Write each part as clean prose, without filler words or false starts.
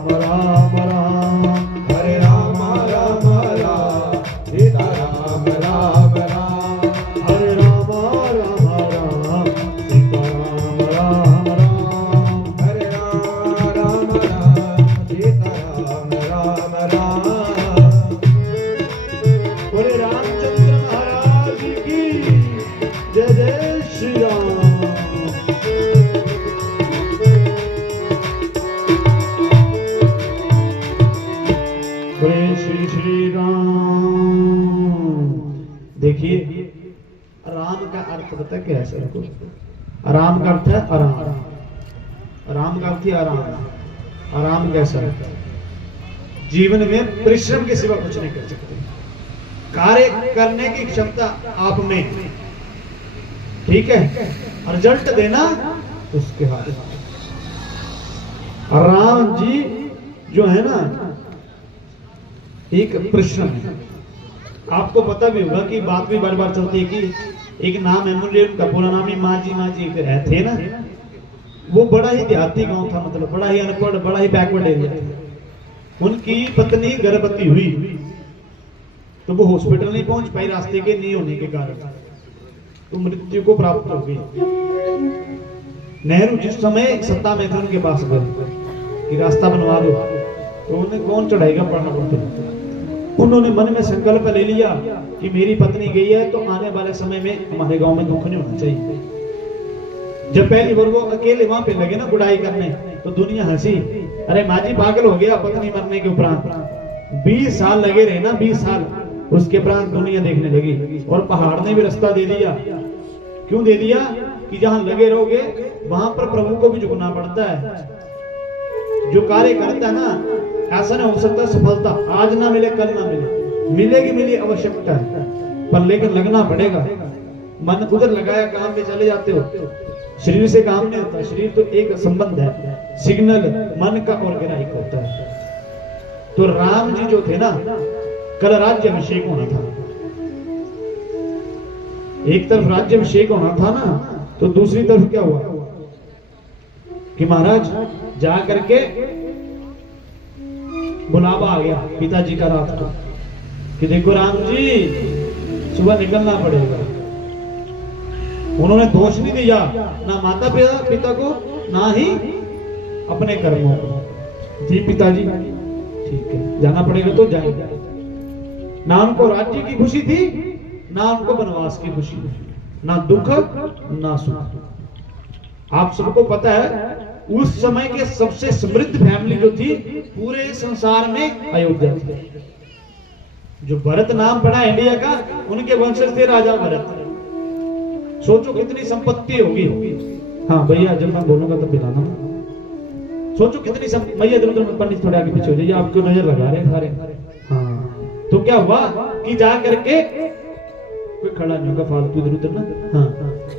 राम राम, हरे राम राम राम, सीता राम राम राम, हरे राम राम राम, सीता राम राम राम, हरे राम राम राम, सीता राम राम राम। बोले रामचंद्र महाराज की जय जय श्री राम। बोले श्री श्री राम। देखिए राम का अर्थ पता क्या है सर को? राम का अर्थ है आराम, राम का अर्थ है आराम। आराम कैसा है? जीवन में परिश्रम के सिवा कुछ नहीं कर सकते। कार्य करने की क्षमता आप में, ठीक है, रिजल्ट देना उसके हाथ में। राम जी जो है ना एक परिश्रम है। आपको पता भी होगा कि बात भी बार बार चलती है कि एक नाम है मुझे, उनका पूरा नाम ही माँ जी थे ना। वो बड़ा ही देहाती गांव था, मतलब बड़ा ही अनपढ़, बड़ा ही बैकवर्ड एरिया था। उनकी पत्नी गर्भवती हुई तो वो हॉस्पिटल नहीं पहुंच पाई रास्ते के नहीं होने के कारण, तो मृत्यु को प्राप्त हो गई। नेहरू जिस समय सत्ता में थे उनके पास गए कि रास्ता बनवा दो, तो उन्हें कौन चढ़ाएगा पढ़ना पड़ता। उन्होंने मन में संकल्प ले लिया कि मेरी पत्नी गई है तो आने वाले समय में हमारे गांव में दुख नहीं होना चाहिए। जब पहली बार वो अकेले वहां पे लगे ना गुड़ाई करने, तो दुनिया हंसी, अरे माँ जी पागल हो गया पत्नी मरने के उपरांत। 20 साल लगे रहे ना, 20 साल। उसके उपरांत दुनिया देखने लगी और पहाड़ ने भी रास्ता दे दिया। क्यों दे दिया? कि जहां लगे रहोगे वहां पर प्रभु को भी झुकना पड़ता है। जो कार्य करता है ना, ऐसा नहीं हो सकता सफलता आज ना मिले कल ना मिले, मिलेगी मिली आवश्यकता है, पर लेकिन लगना पड़ेगा। मन उधर लगाया काम पे चले जाते हो, शरीर से काम नहीं होता। शरीर तो एक संबंध है, सिग्नल मन का ऑर्गेनाइज होता है। तो राम जी जो थे ना, कल राज्य अभिषेक होना था। एक तरफ राज्य अभिषेक होना था ना, तो दूसरी तरफ क्या हुआ कि महाराज जा करके बुलावा आ गया पिताजी का रात को कि देखो राम जी सुबह निकलना पड़ेगा। उन्होंने दोष नहीं दिया ना माता पिता को, ना ही अपने कर्मों को। जी पिताजी ठीक है, जाना पड़ेगा तो जाएंगे। ना उनको राज्य की खुशी थी, ना उनको वनवास की खुशी, ना दुख ना सुख। आप सबको पता है उस समय के सबसे समृद्ध फैमिली जो थी पूरे संसार में अयोध्या थी। जो भरत नाम पड़ा इंडिया का, उनके वंशज थे राजा भरत। सोचो कितनी संपत्ति होगी। हाँ भैया जब मैं बोलूंगा तब बिलाना। सोचो कितनी भैया इधर उधर पंडित थोड़े आगे पीछे हो जाइए, आपको नजर लगा रहे सारे। हाँ तो क्या हुआ कि जा करके कोई खड़ा नहीं होगा फालतू इधर उधर ना। हाँ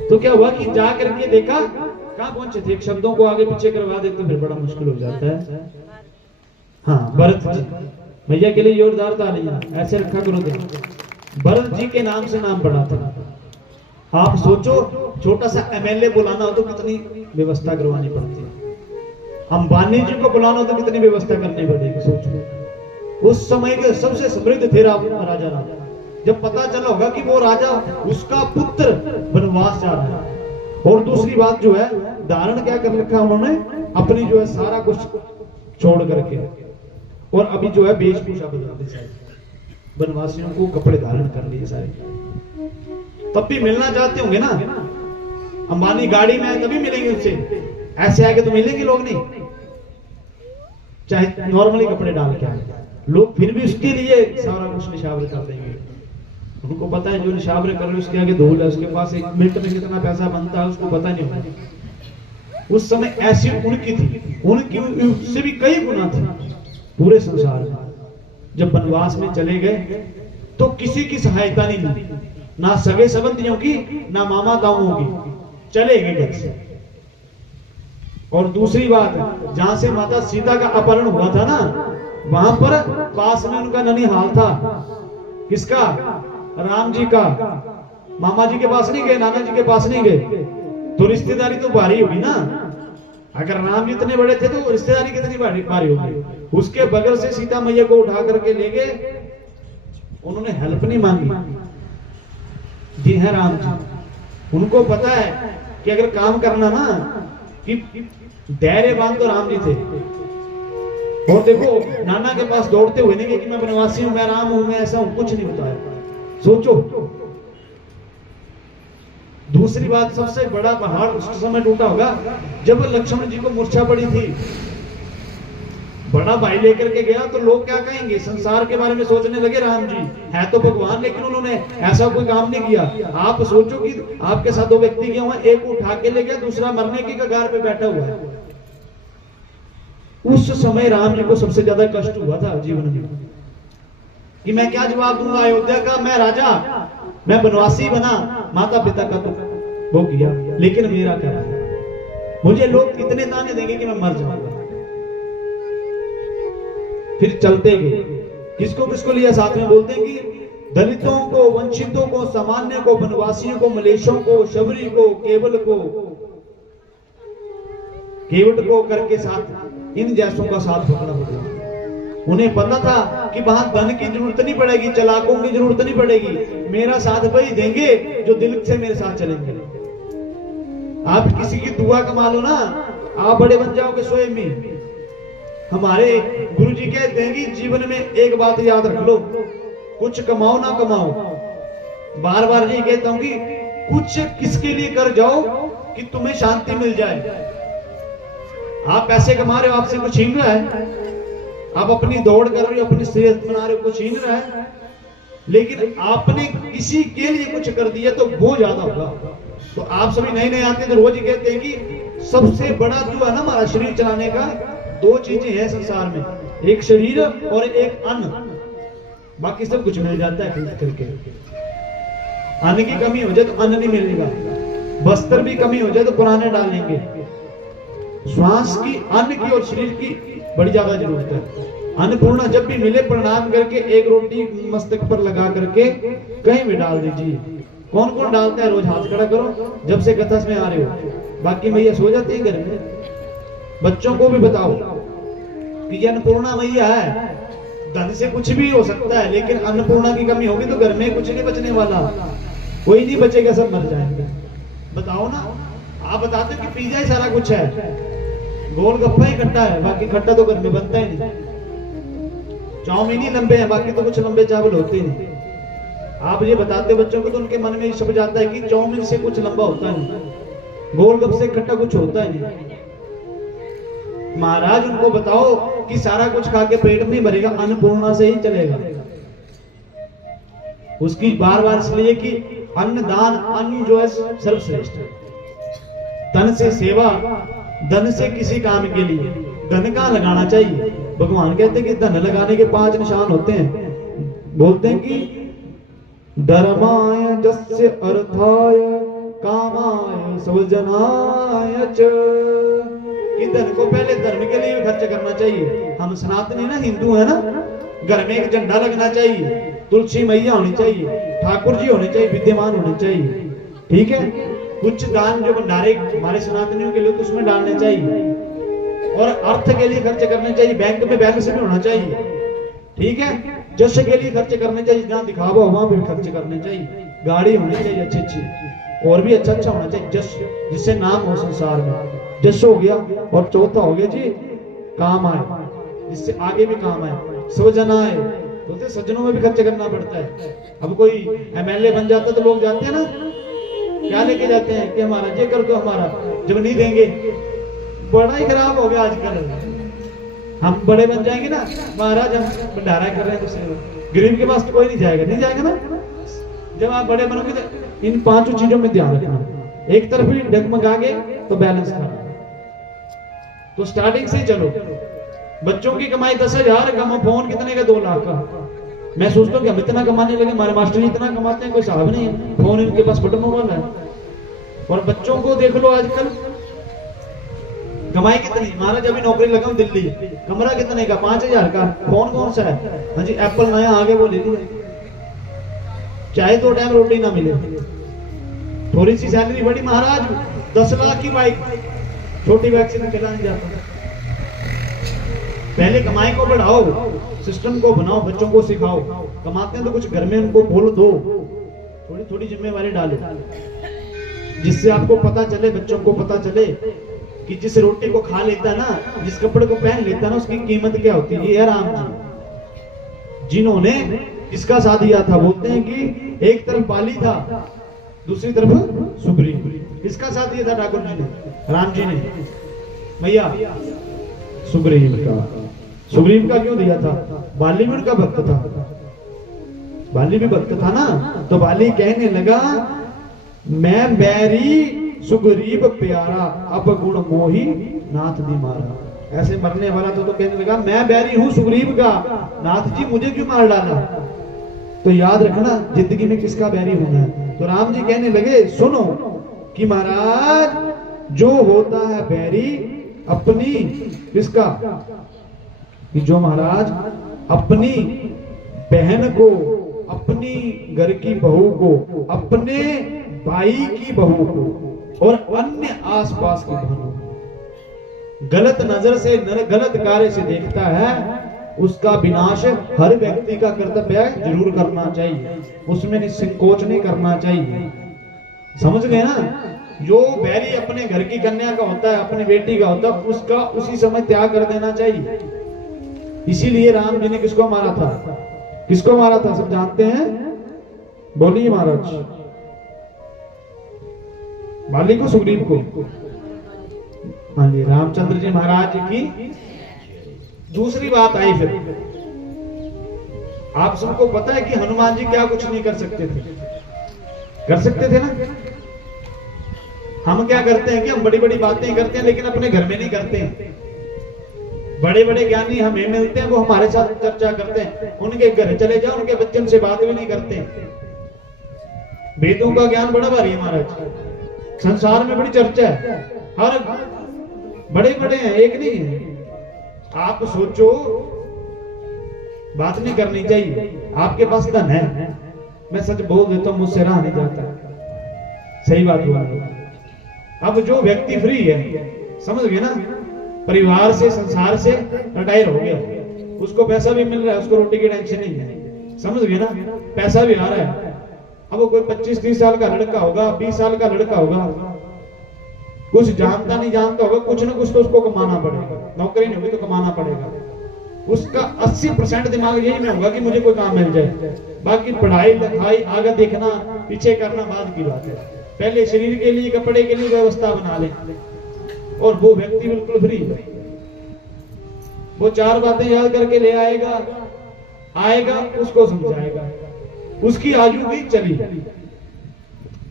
तो क्या हुआ कि जा करके देखा कहां पहुंचे थे। शब्दों को आगे पीछे करवा देते फिर बड़ा मुश्किल हो जाता है। हाँ भरत जी, भैया के लिए जोरदार तालियां ऐसे रखा करो। भरत जी के नाम से नाम पड़ा था। आप सोचो छोटा सा एमएलए बुलाना हो तो कितनी व्यवस्था करवानी पड़ती है। अंबानी जी को बुलाना हो तो कितनी व्यवस्था करनी पड़ेगी। सोचो उस समय के सबसे समृद्ध थे राजा राम। जब पता चला होगा कि वो राजा उसका पुत्र वनवास जा रहा है, और दूसरी बात जो है धारण क्या कर रखा उन्होंने, अपनी जो है सारा कुछ छोड़ करके, और अभी जो है वेशभूषा बदलते सारे वनवासियों को कपड़े धारण कर लिए सारे। तब भी मिलना चाहते होंगे ना, अंबानी गाड़ी में आए तभी मिलेंगे उससे, ऐसे आगे तो मिलेंगे लोग नहीं। चाहे नॉर्मली कपड़े डाल के आए लोग, फिर भी उसके लिए सारा कुछ निशावर कर देंगे। उनको पता है जो निशावर कर रहे उसके आगे धूल है, उसके पास एक मिनट में कितना पैसा बनता है उसको पता नहीं होता। उस समय ऐसी उनकी थी, उनकी उससे भी कई गुना थी पूरे संसार में। जब वनवास में चले गए तो किसी की सहायता नहीं मिली, ना सगे संबंधियों की, ना मामा ताऊओं की, चले गए घर से। और दूसरी बात, जहां से माता सीता का अपहरण हुआ था ना, वहां पर पास में उनका ननिहाल था। किसका? राम जी का। मामा जी के पास नहीं गए, नाना जी के पास नहीं गए, तो रिश्तेदारी तो भारी होगी ना। अगर राम जी इतने बड़े थे तो रिश्तेदारी कितनी भारी होगी। उसके बगल से सीता मैया को उठा करके ले गए, उन्होंने हेल्प नहीं मांगी। जी है राम जी, उनको पता है कि अगर काम करना ना कि धैर्यवान तो राम जी थे। और देखो नाना के पास दौड़ते हुए नहीं कि मैं वनवासी हूं, मैं राम हूं, मैं ऐसा हूं, कुछ नहीं बताया। सोचो। दूसरी बात, सबसे बड़ा पहाड़ उस समय टूटा होगा जब लक्ष्मण जी को मूर्छा पड़ी थी। बड़ा भाई लेकर के गया तो लोग क्या कहेंगे, संसार के बारे में सोचने लगे। राम जी है तो भगवान, लेकिन उन्होंने ऐसा कोई काम नहीं किया। आप सोचो कि आपके साथ दो व्यक्ति गए हुए, एक उठा के ले गया, दूसरा मरने की कगार पे बैठा हुआ है। उस समय राम जी को सबसे ज्यादा कष्ट हुआ था जीवन में कि मैं क्या जवाब दूंगा अयोध्या का, मैं राजा, मैं बनवासी बना, माता पिता का तो वो किया, लेकिन मेरा क्या है? मुझे लोग कितने ताने देंगे कि मैं मर जाऊंगा। फिर चलते गए, किसको किसको लिया साथ में, बोलते हैं कि दलितों को, वंचितों को, सामान्य को, वनवासियों को, मलेशियों को, शबरी को, केवल को, केवट को करके साथ इन जैसों का साथ पकड़ा होगा। उन्हें पता था कि वहां धन की जरूरत नहीं पड़ेगी, चालाकों की जरूरत नहीं पड़ेगी, मेरा साथ वही देंगे जो दिल से मेरे साथ चलेंगे। आप किसी की दुआ कमा लो ना, आप बड़े बन जाओगे स्वयं में। हमारे गुरुजी कहते हैं कि जीवन में एक बात याद रख लो, कुछ कमाओ ना कमाओ, बार बार ये कहता हूं कि कुछ किसके लिए कर जाओ कि तुम्हें शांति मिल जाए। आप पैसे कमा रहे हो, आपसे कुछ छीन रहा है, आप अपनी दौड़ कर रहे हो, अपनी सेहत बना रहे हो, कुछ छीन रहा है, लेकिन आपने किसी के लिए कुछ कर दिया तो वो ज्यादा होगा। तो आप सभी नए नए आते हैं तो रोज ही कहते हैं कि सबसे बड़ा जो है ना हमारा शरीर चलाने का, दो चीजें हैं संसार में, एक शरीर और एक अन्न। बाकी सब कुछ मिल जाता है खरीद करके। अन्न की कमी हो जाए तो अन्न नहीं मिलेगा, वस्त्र भी कमी हो जाए तो पुराने डालेंगे। श्वास की, अन्न की और शरीर की बड़ी ज्यादा जरूरत है। अन्नपूर्णा जब भी मिले प्रणाम करके एक रोटी मस्तक पर लगा करके कहीं भी डाल दीजिए। कौन कौन डालता है, रोज हाथ खड़ा करो जब से कथा में आ रहे हो। बाकी मैया सो जाती है घर में। बच्चों को भी बताओ कि ये अन्नपूर्णा मैया है, धन से कुछ भी हो सकता है, लेकिन अन्नपूर्णा की कमी होगी तो घर में कुछ नहीं बचने वाला, कोई नहीं बचेगा, सब मर जाएंगे। बताओ ना, आप बताते हो कि पिज्जा ही सारा कुछ है, गोलगप्पा ही खट्टा है, बाकी खट्टा तो घर में बनता ही नहीं। चाउमीन ही लंबे हैं, बाकी तो कुछ लंबे चावल होते ही नहीं। आप ये बताते बच्चों को तो उनके मन में ये समझ आता है कि चाउमीन से कुछ लंबा होता नहीं, गोलगप्पे से खट्टा कुछ होता ही नहीं। महाराज उनको बताओ कि सारा कुछ खा के पेट नहीं भरेगा, अन्नपूर्णा से ही चलेगा। उसकी बार बार इसलिए कि अन्नदान, अन्न जो है सर्वश्रेष्ठ है। धन से सेवा, धन से किसी काम के लिए, धन कहाँ लगाना चाहिए? भगवान कहते हैं कि धन लगाने के 5 निशान होते हैं। बोलते हैं कि धर्माय जस्य अर्थाय कामाय स्वजनाय च, कि धन को पहले धर्म के लिए खर्च करना चाहिए। हम सनातनी ना, हिंदू है ना, घर में एक झंडा लगना चाहिए, तुलसी मैया होनी चाहिए, ठाकुर जी होने चाहिए, विद्यमान होने चाहिए, ठीक है। कुछ दान जो भंडारे हमारे सनातनियों के लिए तो उसमें डालने चाहिए, और अर्थ के लिए खर्च करने चाहिए, बैंक में बैलेंस भी होना चाहिए, ठीक है। जश के लिए खर्च करने चाहिए, जहाँ दिखावा हो वहां भी खर्च करने चाहिए, गाड़ी होनी चाहिए अच्छी अच्छी, और भी अच्छा अच्छा होना चाहिए जश, जिससे नाम हो संसार में, जश हो गया। और चौथा हो गया जी काम आए, जिससे आगे भी काम आए। स्वजन आए, बोलते सज्जनों में भी खर्च करना पड़ता है। अब कोई एमएलए बन जाता तो लोग जाते हैं ना, क्या लेके जाते हैं कि हमारा ये कर दो, हमारा, जब नहीं देंगे बड़ा ही खराब हो गया आजकल। हम बड़े बन जाएंगे ना, महाराज हम भंडारा कर रहे हैं दूसरे, गरीब के पास तो कोई नहीं जाएगा, नहीं जाएगा ना। जब आप बड़े बनोगे तो इन 5 चीजों में ध्यान रखना। एक तरफ ही डगमगागे तो बैलेंस करना, तो स्टार्टिंग से चलो। बच्चों की कमाई 10,000, फोन कितने का 2 लाख का। मैं सोचता हूँ कि हम इतना कमाने लगे, हमारे मास्टर जी इतना कमाते हैं, कोई साहब नहीं है, फोन इनके पास बटनों वाला है। और बच्चों को देख लो आजकल कमाई कितनी। महाराज अभी नौकरी लगा हूं दिल्ली, कमरा कितने का? 5,000 का। फोन कौन सा है? हाँ जी एप्पल नया आगे वो ले लिया, चाहे 2 टाइम रोटी ना मिले। थोड़ी सी सैलरी बढ़ी, महाराज 10 लाख की बाइक, छोटी वैक्सीन अकेला नहीं जाता। पहले कमाई को बढ़ाओ, सिस्टम को बनाओ, बच्चों को सिखाओ। कमाते हैं तो कुछ घर में उनको बोल दो, थोड़ी थोड़ी जिम्मेवारी डालो, जिससे आपको पता चले, बच्चों को पता चले कि जिस रोटी को खा लेता ना, जिस कपड़े को पहन लेता ना, उसकी कीमत क्या होती है। ये राम जी जिन्होंने किसका साथ दिया था, बोलते हैं कि एक तरफ बाली था, दूसरी तरफ सुग्रीव। किसका साथ दिया था ठाकुर जी ने, राम जी ने? भैया सुग्रीव का। सुग्रीव का क्यों दिया था? बाली भी उनका भक्त था, बाली भी भक्त था ना। तो बाली कहने लगा मैं बैरी सुग्रीव प्यारा, अब गुण मोही नाथ दी मारा। ऐसे मरने वाला तो कहने लगा मैं बैरी हूं सुग्रीव का, नाथ जी मुझे क्यों मार डाला? तो याद रखना जिंदगी में किसका बैरी होना है। तो राम जी कहने लगे सुनो कि महाराज जो होता है बैरी अपनी, किसका? कि जो महाराज अपनी बहन को, अपनी घर की बहू को, अपने भाई की बहू को और अन्य आसपास के घरों गलत नजर से, गलत कार्य से देखता है, उसका विनाश हर व्यक्ति का कर्तव्य जरूर करना चाहिए, उसमें निसंकोच नहीं करना चाहिए। समझ गए ना? जो बैरी अपने घर की कन्या का होता है, अपनी बेटी का होता है, उसका उसी समय त्याग कर देना चाहिए। इसीलिए राम जी ने किसको मारा था? किसको मारा था सब जानते हैं? बोलिए महाराज। बाली को, सुग्रीव को? हाँ जी, रामचंद्र जी महाराज की। दूसरी बात आई फिर, आप सबको पता है कि हनुमान जी क्या कुछ नहीं कर सकते थे? कर सकते थे ना? हम क्या करते हैं कि हम बड़ी बड़ी बातें करते हैं लेकिन अपने घर में नहीं करते हैं। बड़े बड़े ज्ञानी हमें मिलते हैं, वो हमारे साथ चर्चा करते हैं, उनके घर चले जाओ, उनके बच्चों से बात भी नहीं करते। वेदों का ज्ञान बड़ा भारी है महाराज, संसार में बड़ी चर्चा है, हर बड़े बड़े हैं, एक नहीं है। आप सोचो, बात नहीं करनी चाहिए। आपके पास धन है, मैं सच बोल देता हूं, मुझसे रहा नहीं जाता, सही बात बोल रहा हूं। अब जो व्यक्ति फ्री है, समझ गए ना, परिवार से, संसार से रिटायर हो गया, उसको पैसा भी मिल रहा है, उसको रोटी की टेंशन नहीं है, समझ गए ना, पैसा भी आ रहा है। अब वो कोई 25-30 साल का लड़का होगा, 20 साल का लड़का होगा, कुछ जानता नहीं जानता होगा, कुछ ना कुछ तो उसको कमाना पड़ेगा, नौकरी नहीं होगी तो कमाना पड़ेगा। उसका 80% दिमाग यही में होगा कि मुझे कोई काम मिल जाए, बाकी पढ़ाई लिखाई आगे देखना, पीछे करना बाद की बात है। पहले शरीर के लिए, कपड़े के लिए व्यवस्था बना ले। और वो व्यक्ति बिल्कुल फ्री है, वो 4 बातें याद करके ले आएगा, उसको समझाएगा, उसकी आयु भी चली।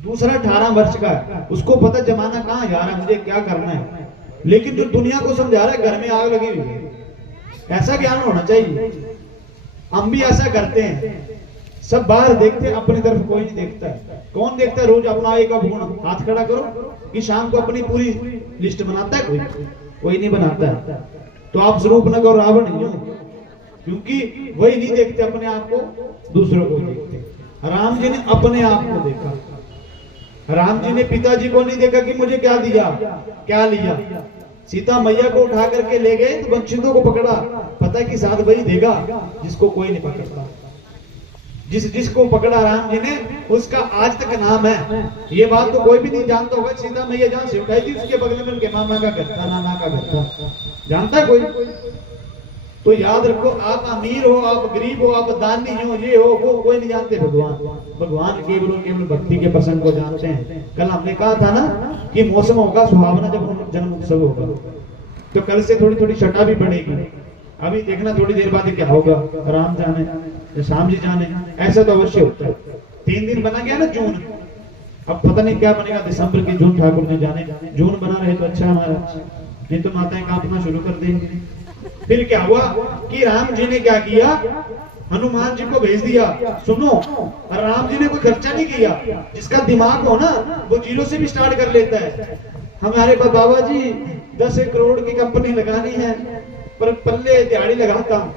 दूसरा 18 वर्ष का है, उसको पता जमाना कहाँ जा रहा है, मुझे क्या करना है, लेकिन जो दुनिया को समझा रहा है, घर में आग लगी हुई है। ऐसा ज्ञान होना चाहिए। हम भी ऐसा करते हैं, सब बाहर देखते हैं, अपनी तरफ कोई नहीं देखता है। कौन देखता है? रोज अपना एक गुण हाथ खड़ा करो कि शाम को अपनी पूरी लिस्ट बनाता है? कोई नहीं बनाता है। तो आप स्वरूप न करो रावण नहीं हो, क्योंकि वही नहीं देखते अपने आप को, दूसरों को देखते। राम जी ने अपने आप को देखा, राम जी ने पिताजी को नहीं देखा कि मुझे क्या दिया, क्या लिया। सीता मैया को उठा करके ले गए तो वंचितों को पकड़ा, पता कि साथ वही देगा जिसको कोई नहीं पकड़ता। जिसको पकड़ा राम जी ने, उसका आज तक नाम है। ये बात तो कोई भी नहीं जानता होगा। सीता मैया जहां से उठाई थी, उसके बगल में उनके मामा का घर था, नाना का घर था, जानता है कोई? तो याद रखो, आप अमीर हो, आप गरीब हो, आप दानी हो, ये हो वो, कोई नहीं जानते भगवान केवल और केवल भक्ति के प्रसंग को जानते हैं। कल हमने कहा था ना कि मौसम होगा सुहावना जब जन्म उत्सव होगा, तो कल से थोड़ी थोड़ी छटा भी बढ़ेगी। अभी देखना थोड़ी देर बाद क्या होगा, राम जाने, शाम जी जाने, ऐसा तो अवश्य होता है। 3 दिन बना गया ना जून, अब पता नहीं क्या बनेगा दिसंबर की, जून ठाकुर ने जाने। जून बना रहे तो अच्छा हमारा, नहीं तो माताएं कांपना शुरू कर देंगे। फिर क्या हुआ कि राम जी ने क्या किया, हनुमान जी को भेज दिया। सुनो, राम जी ने कोई खर्चा नहीं किया। जिसका दिमाग हो ना, वो 0 से भी स्टार्ट कर लेता है। हमारे बाबा जी 10 करोड़ की कंपनी लगानी है, पर पल्ले दिहाड़ी लगाता हूं।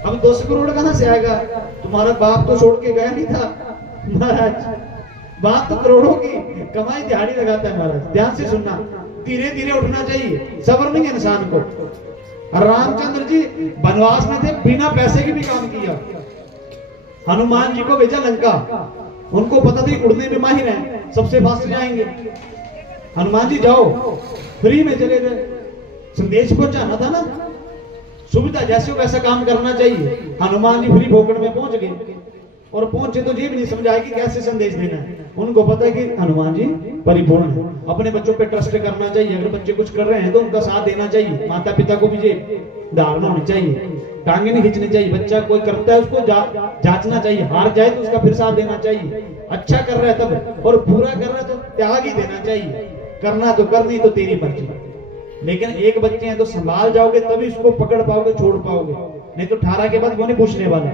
अब 10 करोड़ कहां से आएगा? तुम्हारा बाप तो छोड़ के गया नहीं था महाराज, बाप तो करोड़ों की कमाई दिहाड़ी लगाता है महाराज। ध्यान से सुनना, धीरे धीरे उठना चाहिए, सब्र नहीं है इंसान को। और रामचंद्र जी वनवास में थे, बिना पैसे के भी काम किया। हनुमान जी को भेजा लंका, उनको पता था उड़ने में माहिर हैं, सबसे फास्ट जाएंगे। हनुमान जी जाओ, फ्री में चले गए, संदेश पहुंचाना था ना, सुविधा जैसे हो वैसा काम करना चाहिए। हनुमान जी फ्री फोकट में पहुंच गए, और पहुंचे तो ये भी नहीं समझाया कि कैसे संदेश देना है। उनको पता है कि हनुमान जी परिपूर्ण है, अपने बच्चों पे ट्रस्ट करना चाहिए। अगर बच्चे कुछ कर रहे हैं तो उनका साथ देना चाहिए। माता पिता को भी ये धारणा होनी चाहिए, टांगे नहीं खींचनी चाहिए। बच्चा कोई करता है उसको जांचना चाहिए, हार जाए तो उसका फिर साथ देना चाहिए। अच्छा कर रहा है तब, और बुरा कर रहा है तो त्याग ही देना चाहिए। करना तो कर, नहीं तो तेरी मर्जी। लेकिन एक बच्चे हैं तो संभाल जाओगे तभी उसको पकड़ पाओगे, छोड़ पाओगे, नहीं तो 18 के बाद वो नहीं पूछने वाला।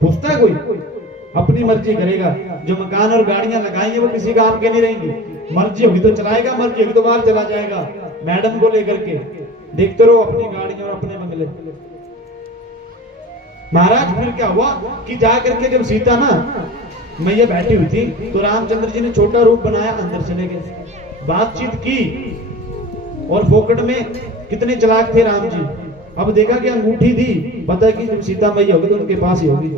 पूछता है कोई? अपनी मर्जी करेगा। जो मकान और गाड़ियां लगाएंगे वो किसी काम के नहीं रहेंगे। मर्जी होगी तो चलाएगा, मर्जी होगी तो बाहर चला जाएगा मैडम को लेकर के। देखते रहो अपनी गाड़ियां और अपने बंगले। महाराज फिर क्या हुआ कि जा करके जब सीता ना मैया बैठी हुई थी तो रामचंद्र जी ने छोटा रूप बनाया, अंदर चले गए, बातचीत की। और फोकट में कितने चालाक थे राम जी। अब देखा कि अंगूठी थी, पता कि जब सीता मैया होगी तो उनके पास ही होगी,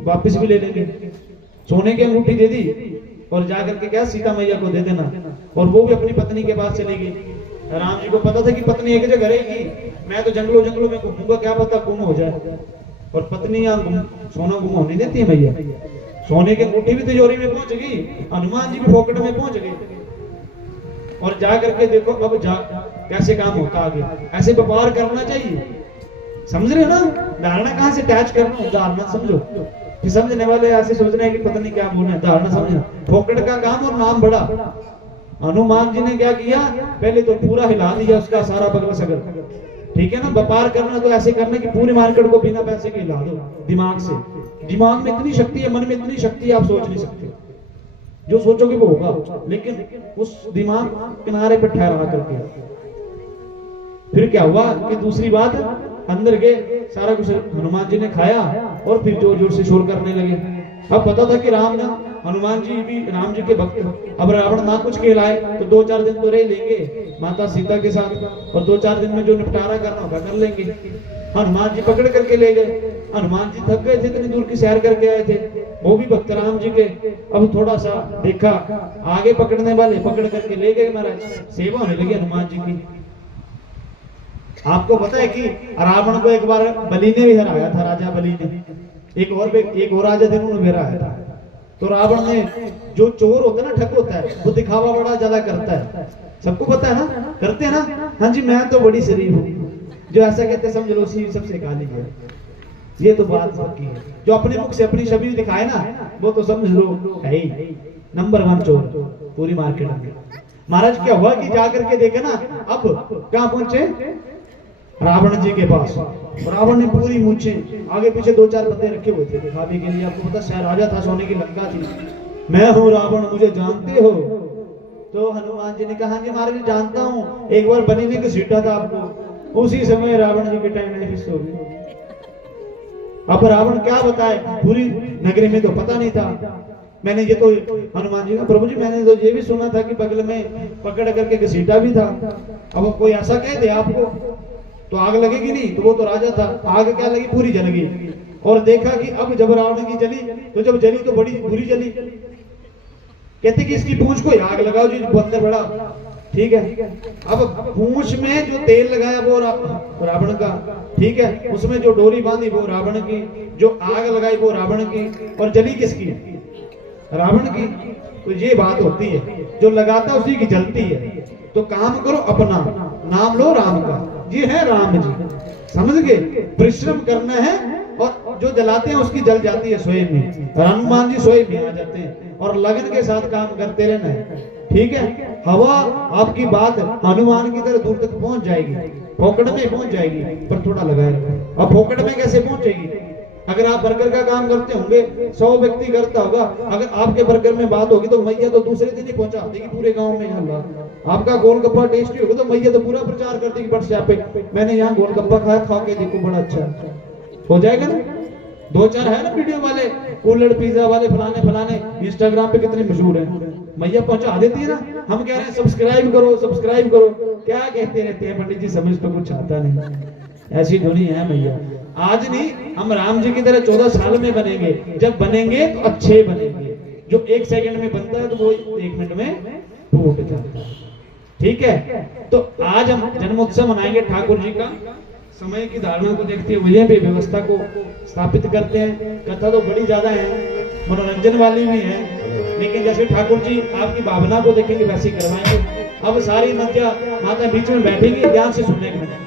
वापस भी ले लेंगे। सोने की अंगूठी दे दी और जाकर के क्या सीता मैया को दे देना, और वो भी अपनी पत्नी के पास चली गई। राम जी को पता था कि पत्नी एक जगह रहेगी, मैं तो जंगलों जंगलों में घूमूंगा, क्या पता गुम हो जाए। और पत्नी यहाँ सोना गुम होने देती है मैया। सोने की अंगूठी भी तिजोरी में पहुंच गई, हनुमान जी भी फोकट में पहुंच गए। और जा करके देखो अब कैसे काम होता आगे। ऐसे व्यापार करना चाहिए, समझ रहे हो ना? धारणा कहां से अटैच करना, धारणा समझो कि समझने वाले ऐसे सोच रहे हैं कि पता नहीं क्या बोलना है। धारणा समझना, फोकट का काम और नाम बड़ा। हनुमान जी ने क्या किया, पहले तो पूरा हिला दिया उसका सारा बगल सगल, ठीक है ना? व्यापार करना तो ऐसे करना कि पूरे मार्केट को बिना पैसे के हिला दो, दिमाग से। दिमाग में इतनी शक्ति है, मन में इतनी शक्ति है, आप सोच नहीं सकते। जो सोचोगे वो होगा, लेकिन उस दिमाग किनारे पे ठहरा करके। फिर क्या हुआ कि दूसरी बात, अंदर गए, सारा कुछ हनुमान जी ने खाया और फिर जोर जोर से शोर करने लगे। अब पता था कि राम ना, हनुमान जी भी राम जी के भक्त। अब रावण ना कुछ कहलाए तो 2-4 दिन तो रह लेंगे माता सीता के साथ, और 2-4 दिन में जो निपटारा करना होगा कर लेंगे। हनुमान जी पकड़ करके ले गए। हनुमान जी थक गए थे, इतनी दूर की सैर करके आए थे, वो भी भक्त राम जी के। अब थोड़ा सा देखा, आगे पकड़ने वाले पकड़ करके ले गए महाराज, सेवा होने लगी हनुमान जी की। आपको पता है कि रावण को एक बार बलि ने भी हराया था, राजा बलि ने। एक और राजा थे, उन्होंने भी हराया था। तो रावण ने, जो चोर होता है ना, ठग होता है, वो दिखावा बड़ा ज्यादा करता है, सबको पता है ना, करते हैं ना। हाँ जी मैं तो बड़ी शरीफ हूँ, जो ऐसा कहते समझ लो सबसे काली है। ये तो बात पक्की है। जो अपने मुख से अपनी छवि दिखाए ना, वो तो समझ लो है ही नंबर 1 चोर पूरी मार्केट में। महाराज क्या हुआ कि जाकर के देखे ना, अब कहाँ पहुंचे, रावण जी के पास। रावण ने पूरी मूछे, आगे पीछे 2-4 बंदे रखे हुए थे दिखावे के लिए। आपको पता शहर राजा था, सोने की लंका थी। मैं हूँ रावण, मुझे जानते हो? तो हनुमान जी ने कहा कि महाराज जानता हूँ, एक बार बलि ने घसीटा था आपको। उसी समय रावण जी के टाइम में फिक्स हो गई। अब रावण क्या बताए, पूरी नगरी में तो पता नहीं था। मैंने ये तो हनुमान जी का, प्रभु जी मैंने तो ये भी सुना था कि बगल में पकड़ करके घसीटा भी था। अब कोई ऐसा कह दे आपको तो आग लगेगी नहीं, तो वो तो राजा था, आग क्या लगी, पूरी जल गई। और देखा कि अब जब रावण की जली, तो जब जली तो बड़ी बुरी जली। कहते कि इसकी पूंछ को आग लगाओ जी, बंदर बड़ा, ठीक है। अब पूंछ में जो तेल लगाया वो रावण का, ठीक है। उसमें जो डोरी बांधी वो रावण की, जो आग लगाई वो रावण की, और जली किसकी, रावण की। तो ये बात होती है, जो लगाता उसी की जलती है। तो काम करो अपना, नाम लो राम का। ये है राम जी, समझ गए? परिश्रम करना है, और जो जलाते हैं उसकी जल जाती है स्वयं में। हनुमान जी स्वयं में आ जाते हैं, और लगन के साथ काम करते रहना है, ठीक है। हवा आपकी बात हनुमान की तरह दूर तक पहुंच जाएगी, फोकट में पहुंच जाएगी, पर थोड़ा लगाए रखो। अब फोकट में कैसे पहुंचेगी? अगर आप बर्गर का काम करते होंगे, 100 व्यक्ति करता होगा, अगर आपके बर्गर में बात होगी तो मैया तो दूसरे दिन ही पहुंचा देगी पूरे गांव में। अल्लाह, आपका गोलगप्पा टेस्टी होगा तो मैया तो पूरा प्रचार कर देगी व्हाट्सएप पे, मैंने यहाँ गोलगप्पा खाया, खा के देखो बड़ा अच्छा हो जाएगा ना। 2-4 है ना वीडियो वाले, कूलर पिज्जा वाले, फलाने फलाने, इंस्टाग्राम पे कितने मशहूर हैं। मैया पहुंचा देती है ना। हम कह रहे हैं सब्सक्राइब करो सब्सक्राइब करो, क्या कहते रहते हैं पंडित जी, समझ तो कुछ आता नहीं। ऐसी दुनिया है मैया। आज नहीं, हम राम जी की तरह 14 साल में बनेंगे। जब बनेंगे तो अच्छे बनेंगे। जो 1 सेकंड में बनता है तो वो 1 मिनट में टूट जाता है। ठीक है, तो आज हम जन्मोत्सव मनाएंगे ठाकुर जी का। समय की धारणा को देखते हुए भी व्यवस्था को स्थापित करते हैं। कथा तो बड़ी ज्यादा है, मनोरंजन वाली भी है, लेकिन जैसे ठाकुर जी आपकी भावना को देखेंगे वैसे ही करवाएंगे। अब सारी माता बीच में बैठेंगी, ध्यान से सुनने का।